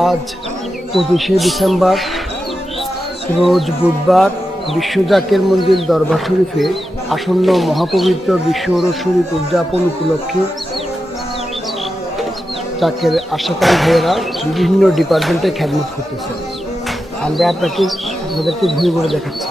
আজ পঁচিশে ডিসেম্বর রোজ বুধবার বিশ্বজাকের মন্দির দরবার শরীফে আসন্ন মহাপবিত্র বিশ্ব ওরস শরীফ উদযাপন উপলক্ষে চাকের আশাকারী ভাইয়েরা বিভিন্ন ডিপার্টমেন্টে খ্যাতমত করতেছে আমরা আপনাকে আপনাদেরকে ঘুরে ঘুরে দেখাচ্ছি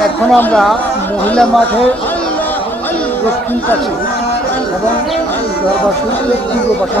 এখন আমরা মহিলা মাঠে দক্ষিণ পাশে এবং দরবার পূর্ব পাশে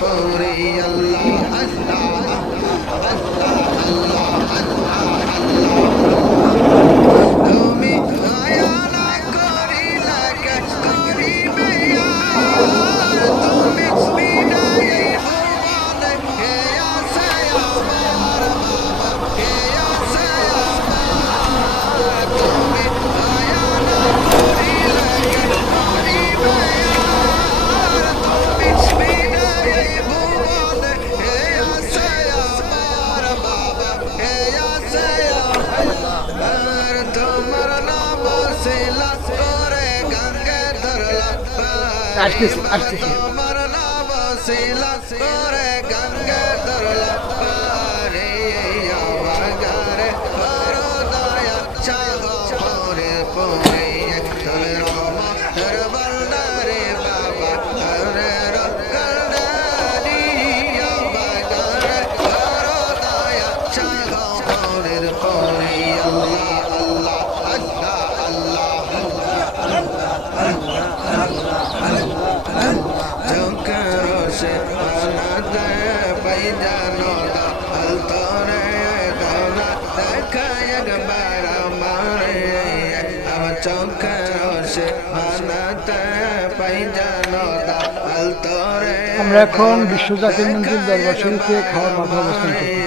করে আল্লাহ আল্লাহ আল্লাহ আসতেছি আসতেছি। আমরা এখন বিশ্ব জাতির মন্দির দরবার শরীফে খাওয়ার মাথা অবস্থান করছি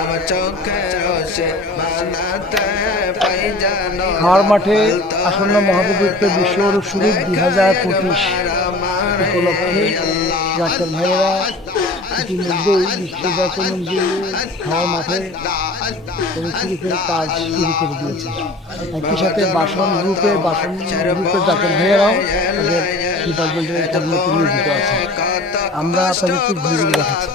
আমার চোখে ঘর মাঠে আসন্ন মহাপবিত্র বিশ্ব শুরু দুই হাজার পঁচিশ। উপলক্ষে যাতে ভাইয়েরা বিশ্বব্যাপী মাঠে কাজ শুরু করে দিয়েছে। একই সাথে বাসন বাসন ভাইয়েরাও তাদের আছে আমরা খুব দেখাচ্ছি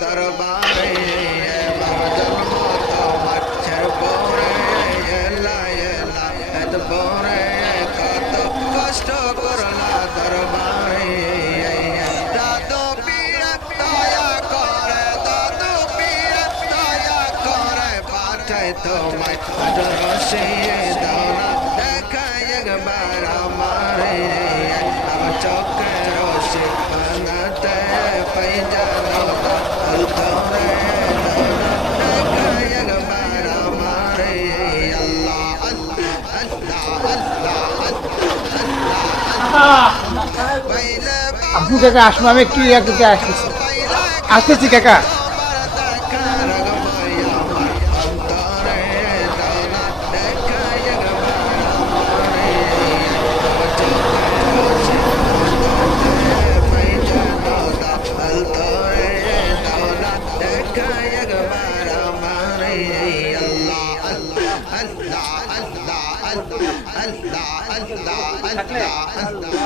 আপনি কাকা আসব আমি একটু আসতেছি আসতেছি কাকা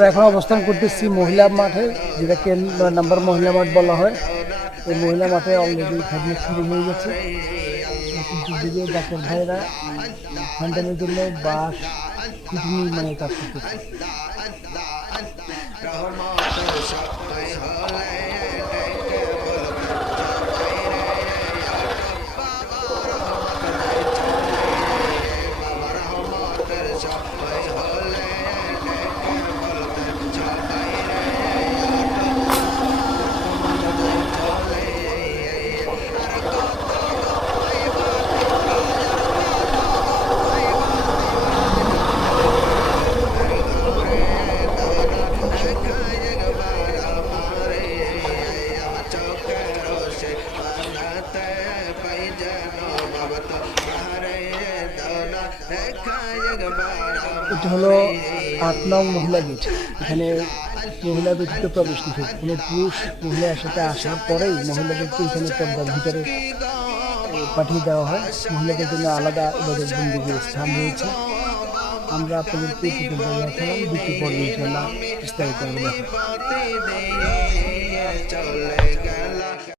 আমরা এখন অবস্থান করতেছি মহিলা মাঠে, যেটাকে নাম্বার মহিলা মাঠ বলা হয়। এই মহিলা মাঠে অলরেডি খেলা শুরু হয়ে গেছে। কিন্তু যদিও ডাক্তার ভাইরা হ্যান্ডেলের জন্য বাস মানে কাজ করতেছে। এটা হলো আট নং মহিলা গেট এখানে মহিলা ব্যতীত প্রবেশ নিষেধ। কোনো পুরুষ মহিলা সাথে আসার পরেই মহিলা মহিলাদেরকে এখানে পর্দার ভিতরে পাঠিয়ে দেওয়া হয়। মহিলাদের জন্য আলাদা এবাদের বন্দিগির স্থান রয়েছে। আমরা ইনশাল্লাহ বিস্তারিত